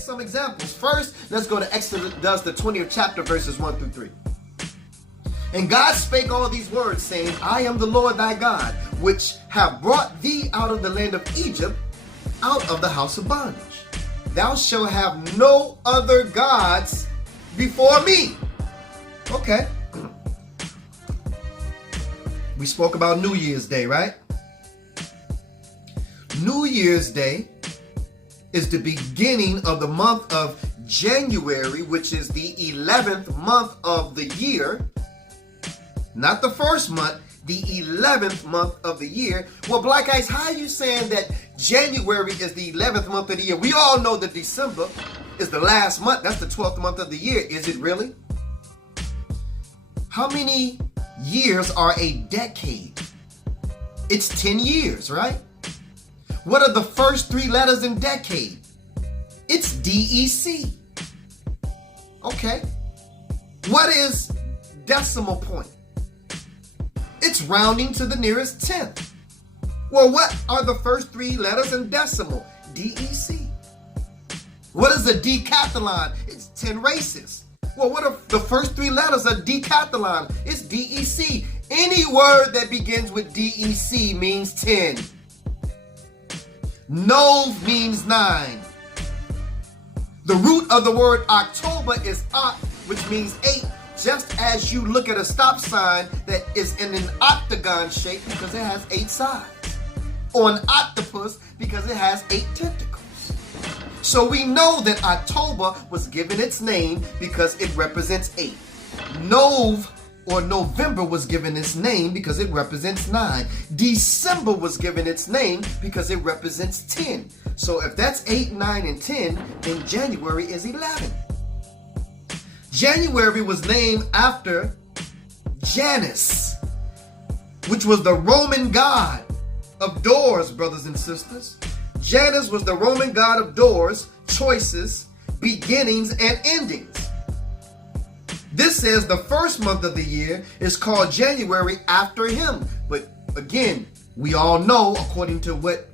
some examples. First, let's go to Exodus, the 20th chapter, verses 1 through 3. And God spake all these words, saying, I am the Lord thy God, which have brought thee out of the land of Egypt, out of the house of bondage. Thou shalt have no other gods before me. Okay. We spoke about New Year's Day, right? New Year's Day is the beginning of the month of January, which is the 11th month of the year. Not the first month, the 11th month of the year. Well, Black Eyes, how are you saying that January is the 11th month of the year? We all know that December is the last month. That's the 12th month of the year. Is it really? How many years are a decade? It's 10 years, right? What are the first three letters in decade? It's DEC. Okay. What is decimal point? It's rounding to the nearest tenth. Well, what are the first three letters in decimal? DEC. What is a decathlon? It's 10 races. Well, what are the first three letters of decathlon? It's DEC. Any word that begins with DEC means 10. Nov means 9. The root of the word October is oct, which means 8. Just as you look at a stop sign that is in an octagon shape because it has 8 sides, or an octopus because it has 8 tentacles. So we know that October was given its name because it represents 8. Nov or November was given its name because it represents 9. December was given its name because it represents 10. So if that's 8, 9, and 10, then January is 11. January was named after Janus, which was the Roman god of doors, brothers and sisters. Janus was the Roman god of doors, choices, beginnings, and endings. This says the first month of the year is called January after him. But again, we all know, according to what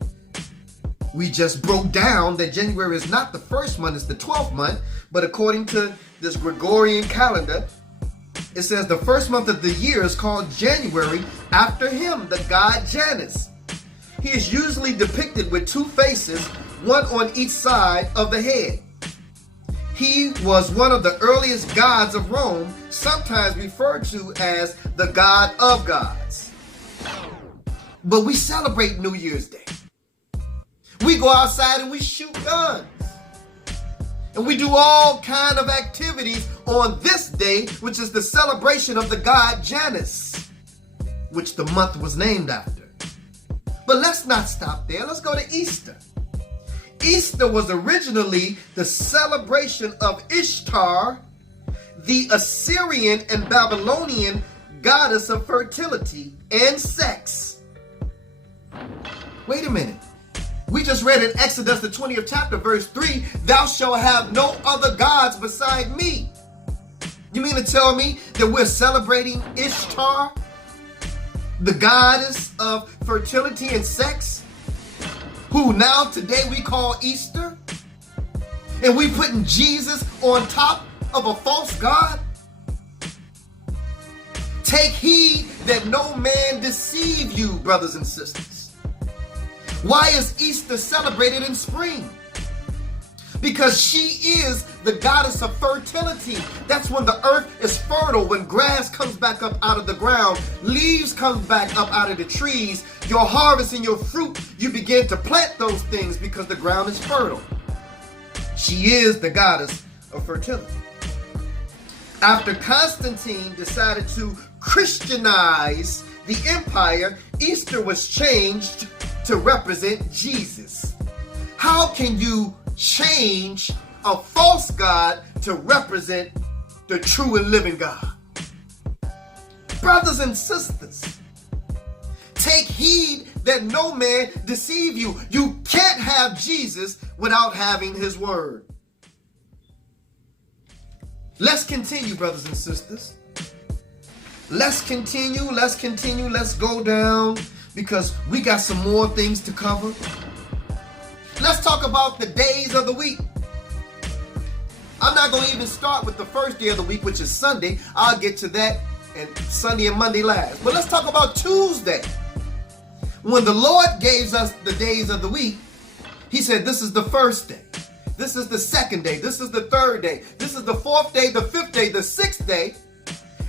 we just broke down, that January is not the first month, it's the 12th month. But according to this Gregorian calendar, it says the first month of the year is called January after him, the god Janus. He is usually depicted with 2 faces, one on each side of the head. He was one of the earliest gods of Rome, sometimes referred to as the god of gods. But we celebrate New Year's Day. We go outside and we shoot guns. And we do all kind of activities on this day, which is the celebration of the god Janus, which the month was named after. But let's not stop there. Let's go to Easter. Easter was originally the celebration of Ishtar, the Assyrian and Babylonian goddess of fertility and sex. Wait a minute. We just read in Exodus, the 20th chapter, verse 3, thou shalt have no other gods beside me. You mean to tell me that we're celebrating Ishtar, the goddess of fertility and sex, who now today we call Easter? And we putting Jesus on top of a false god? Take heed that no man deceive you, brothers and sisters. Why is Easter celebrated in spring? Because she is the goddess of fertility. That's when the earth is fertile, when grass comes back up out of the ground, leaves come back up out of the trees, your harvest and your fruit, you begin to plant those things because the ground is fertile. She is the goddess of fertility. After Constantine decided to Christianize the empire, Easter was changed to represent Jesus. How can you change a false god to represent the true and living God? Brothers and sisters, take heed that no man deceive you. You can't have Jesus without having his word. Let's continue, brothers and sisters. Let's continue. Let's go down, because we got some more things to cover. Let's talk about the days of the week. I'm not going to even start with the first day of the week, which is Sunday. I'll get to that, and Sunday and Monday last. But let's talk about Tuesday. When the Lord gave us the days of the week, he said, this is the first day. This is the second day. This is the third day. This is the fourth day, the fifth day, the sixth day,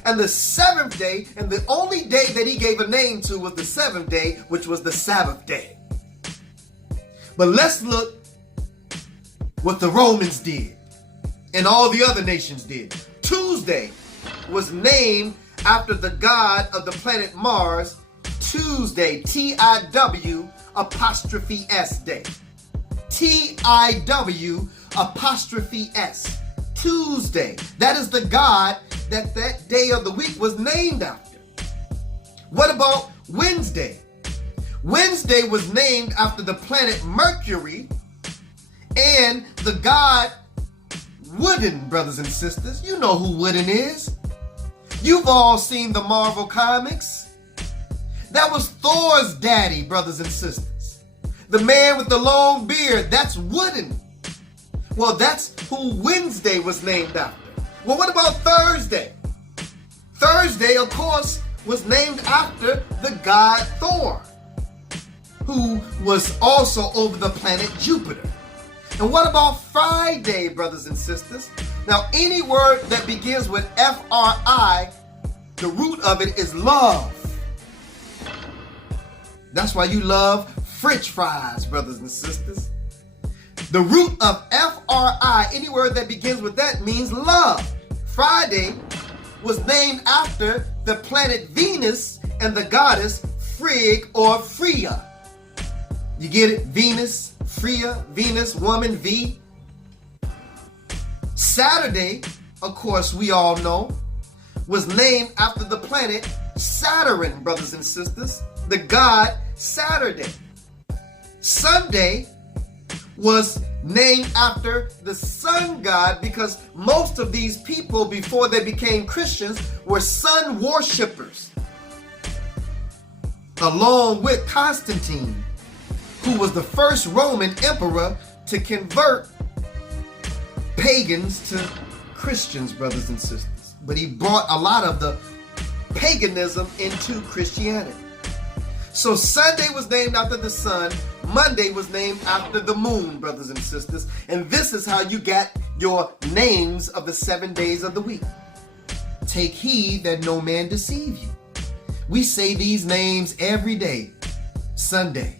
and the seventh day. And the only day that he gave a name to was the seventh day, which was the Sabbath day. But let's look what the Romans did and all the other nations did. Tuesday was named after the god of the planet Mars, Tuesday, T-I-W apostrophe S day. T-I-W apostrophe S. Tuesday. That is the god that day of the week was named after. What about Wednesday? Wednesday was named after the planet Mercury and the god Wooden, brothers and sisters. You know who Wooden is. You've all seen the Marvel comics. That was Thor's daddy, brothers and sisters. The man with the long beard, that's Wooden. Well, that's who Wednesday was named after. Well, what about Thursday? Thursday, of course, was named after the god Thor, who was also over the planet Jupiter. And what about Friday, brothers and sisters? Now, any word that begins with F-R-I, the root of it is love. That's why you love French fries, brothers and sisters. The root of F-R-I, any word that begins with that means love. Friday was named after the planet Venus and the goddess Frigg or Freya. You get it? Venus, Freya, Venus, woman, V. Saturday, of course, we all know, was named after the planet Saturn, brothers and sisters, the god Saturday. Sunday was named after the sun god because most of these people, before they became Christians, were sun worshippers, along with Constantine, who was the first Roman emperor to convert pagans to Christians, brothers and sisters. But he brought a lot of the paganism into Christianity. So Sunday was named after the sun. Monday was named after the moon, brothers and sisters. And this is how you got your names of the 7 days of the week. Take heed that no man deceive you. We say these names every day. Sunday,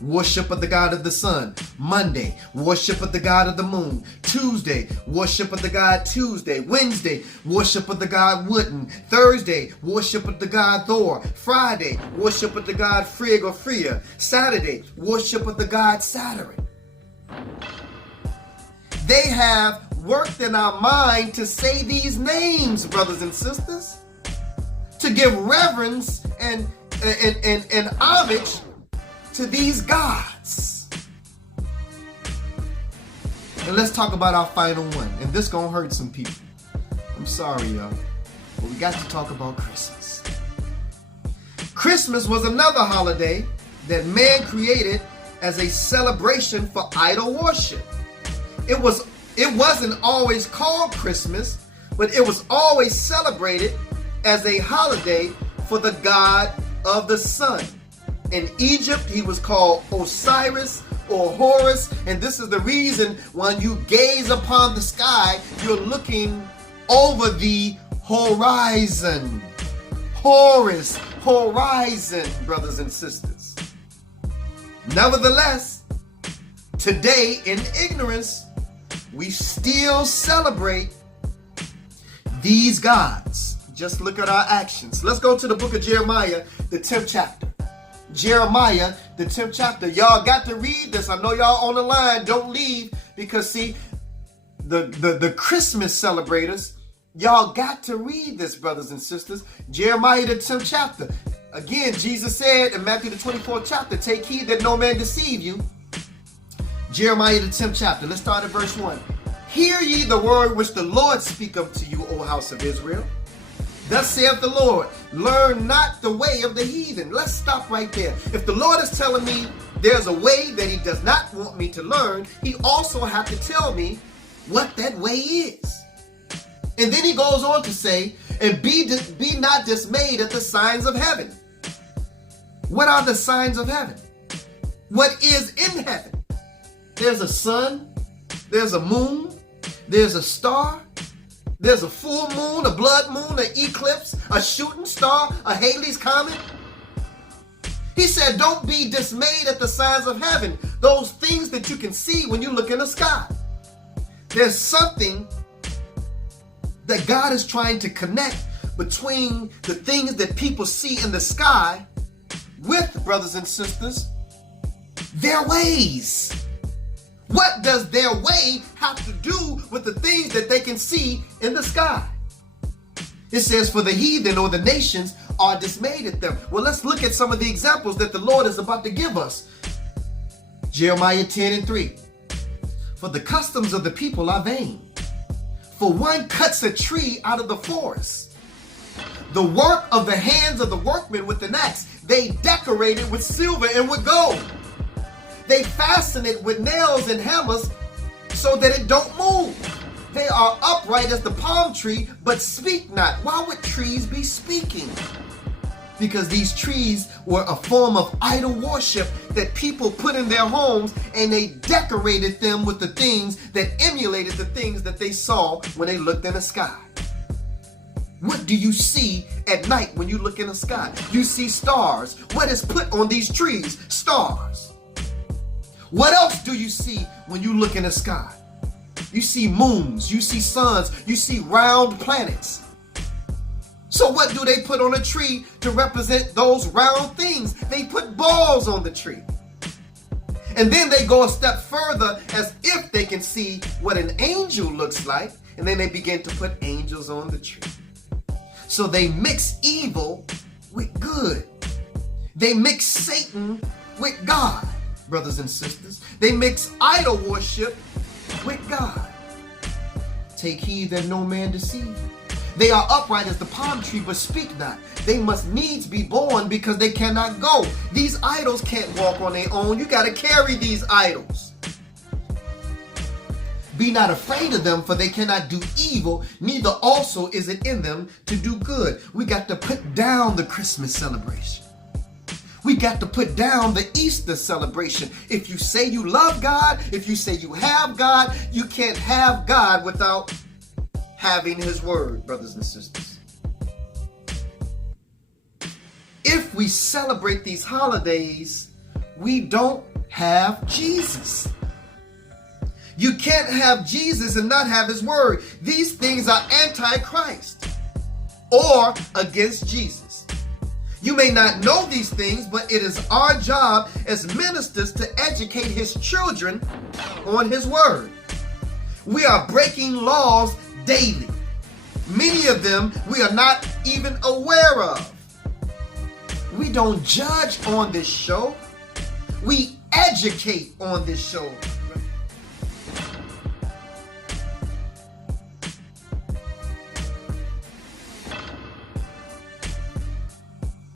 worship of the god of the sun. Monday, worship of the god of the moon. Tuesday, worship of the god Tuesday. Wednesday, worship of the god Wooden. Thursday, worship of the god Thor. Friday, worship of the god Frigg or Freya. Saturday, worship of the god Saturn. They have worked in our mind to say these names, brothers and sisters, to give reverence and homage to these gods. And let's talk about our final one. And this gonna hurt some people. I'm sorry, y'all, but we got to talk about Christmas. Christmas was another holiday that man created as a celebration for idol worship. It wasn't always called Christmas, but it was always celebrated as a holiday for the god of the sun. In Egypt, he was called Osiris or Horus, and this is the reason when you gaze upon the sky, you're looking over the horizon. Horus, horizon, brothers and sisters. Nevertheless, today in ignorance, we still celebrate these gods. Just look at our actions. Let's go to the book of Jeremiah, the 10th chapter. Jeremiah, the 10th chapter. Y'all got to read this. I know y'all on the line. Don't leave, because see, the Christmas celebrators, y'all got to read this, brothers and sisters. Jeremiah, the 10th chapter. Again, Jesus said in Matthew, the 24th chapter, take heed that no man deceive you. Jeremiah, the 10th chapter. Let's start at verse 1. Hear ye the word which the Lord speaketh to you, O house of Israel. Thus saith the Lord, learn not the way of the heathen. Let's stop right there. If the Lord is telling me there's a way that he does not want me to learn, he also has to tell me what that way is. And then he goes on to say, and be not dismayed at the signs of heaven. What are the signs of heaven? What is in heaven? There's a sun, there's a moon, there's a star, there's a full moon, a blood moon, an eclipse, a shooting star, a Halley's Comet. He said, don't be dismayed at the signs of heaven, those things that you can see when you look in the sky. There's something that God is trying to connect between the things that people see in the sky with, brothers and sisters, their ways. What does their way have to do with the things that they can see in the sky? It says, for the heathen or the nations are dismayed at them. Well, let's look at some of the examples that the Lord is about to give us. Jeremiah 10:3. For the customs of the people are vain. For one cuts a tree out of the forest. The work of the hands of the workmen with an axe, they decorate it with silver and with gold. They fasten it with nails and hammers so that it don't move. They are upright as the palm tree, but speak not. Why would trees be speaking? Because these trees were a form of idol worship that people put in their homes, and they decorated them with the things that emulated the things that they saw when they looked in the sky. What do you see at night when you look in the sky? You see stars. What is put on these trees? Stars. What else do you see when you look in the sky? You see moons, you see suns, you see round planets. So what do they put on a tree to represent those round things? They put balls on the tree. And then they go a step further as if they can see what an angel looks like, and then they begin to put angels on the tree. So they mix evil with good. They mix Satan with God, brothers and sisters. They mix idol worship with God. Take heed that no man deceive you. They are upright as the palm tree, but speak not. They must needs be born because they cannot go. These idols can't walk on their own. You got to carry these idols. Be not afraid of them, for they cannot do evil, neither also is it in them to do good. We got to put down the Christmas celebration. We got to put down the Easter celebration. If you say you love God, if you say you have God, you can't have God without having his word, brothers and sisters. If we celebrate these holidays, we don't have Jesus. You can't have Jesus and not have his word. These things are anti-Christ or against Jesus. You may not know these things, but it is our job as ministers to educate his children on his word. We are breaking laws daily. Many of them we are not even aware of. We don't judge on this show. We educate on this show.